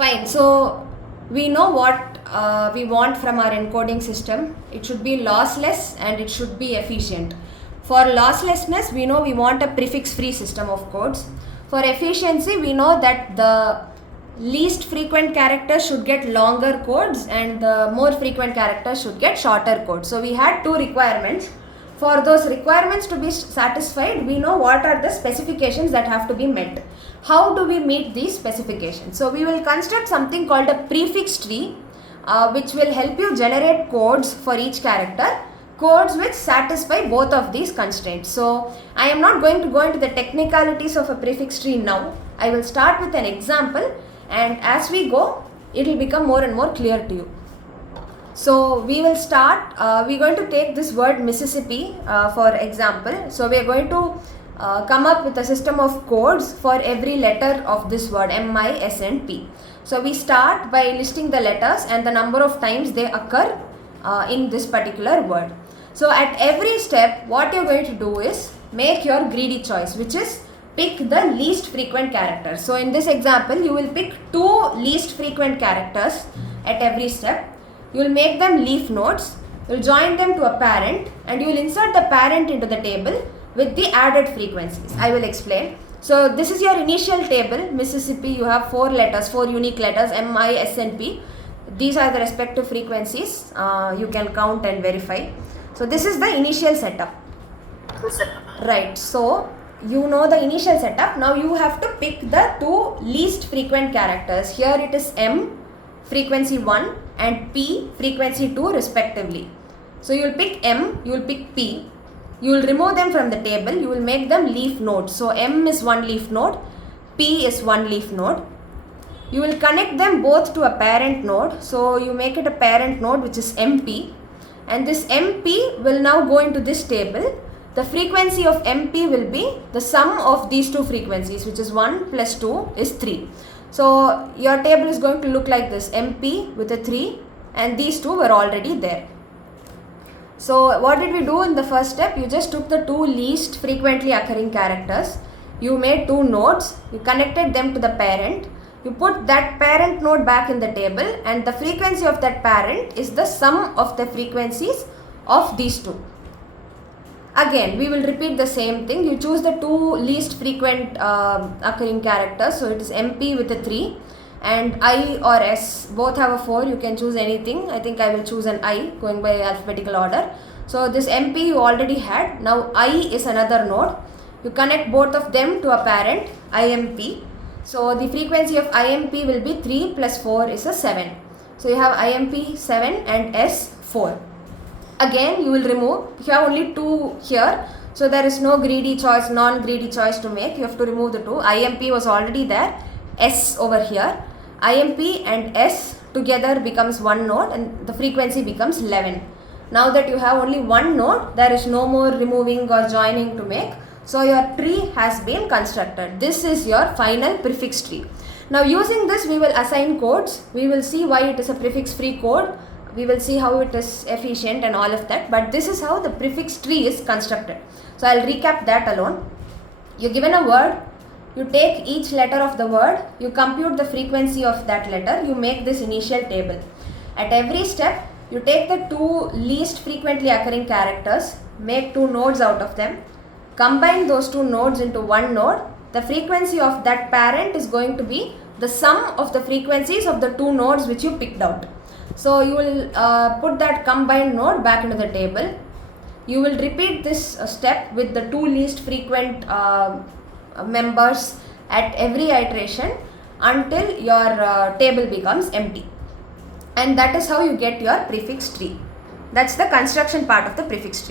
Fine. So we know what we want from our encoding system. It should be lossless and it should be efficient. For losslessness, we know we want a prefix-free system of codes. For efficiency, we know that the least frequent characters should get longer codes and the more frequent characters should get shorter codes. So we had two requirements. For those requirements to be satisfied, we know what are the specifications that have to be met. How do we meet these specifications? So we will construct something called a prefix tree, which will help you generate codes for each character, codes which satisfy both of these constraints. So I am not going to go into the technicalities of a prefix tree now. I will start with an example, and as we go, it will become more and more clear to you. So we will start, we're going to take this word Mississippi for example. So we are going to come up with a system of codes for every letter of this word M, I, S and P. So we start by listing the letters and the number of times they occur in this particular word. So at every step, what you're going to do is make your greedy choice, which is pick the least frequent characters. So in this example, you will pick two least frequent characters at every step. You will make them leaf nodes, you will join them to a parent and you will insert the parent into the table with the added frequencies. I will explain. So this is your initial table, Mississippi. You have four letters, four unique letters, M, I, S and P. These are the respective frequencies. You can count and verify. So this is the initial setup. Right. So you know the initial setup. Now you have to pick the two least frequent characters. Here it is M, frequency 1 and P, frequency 2 respectively. So you will pick M, you will pick P, you will remove them from the table, you will make them leaf nodes. So M is one leaf node, P is one leaf node. You will connect them both to a parent node. So you make it a parent node which is MP, and this MP will now go into this table. The frequency of MP will be the sum of these two frequencies, which is 1 plus 2 is 3. So your table is going to look like this, MP with a 3 and these two were already there. So what did we do in the first step? You just took the two least frequently occurring characters. You made two nodes, you connected them to the parent. You put that parent node back in the table and the frequency of that parent is the sum of the frequencies of these two. Again, we will repeat the same thing. You choose the two least frequent occurring characters. So it is MP with a 3 and I or S. Both have a 4. You can choose anything. I think I will choose an I going by alphabetical order. So this MP you already had. Now I is another node. You connect both of them to a parent, IMP. So the frequency of IMP will be 3 plus 4 is a 7. So you have IMP 7 and S 4. Again, you will remove, you have only two here, so there is no greedy choice, non-greedy choice to make. You have to remove the two. IMP was already there, S over here. IMP and S together becomes one node and the frequency becomes 11. Now that you have only one node, there is no more removing or joining to make. So your tree has been constructed. This is your final prefix tree. Now using this, we will assign codes. We will see why it is a prefix-free code. We will see how it is efficient and all of that, but this is how the prefix tree is constructed. So I'll recap that alone. You're given a word, you take each letter of the word, you compute the frequency of that letter, you make this initial table. At every step, you take the two least frequently occurring characters, make two nodes out of them, combine those two nodes into one node. The frequency of that parent is going to be the sum of the frequencies of the two nodes which you picked out. So you will put that combined node back into the table. You will repeat this step with the two least frequent members at every iteration until your table becomes empty. And that is how you get your prefix tree. That's the construction part of the prefix tree.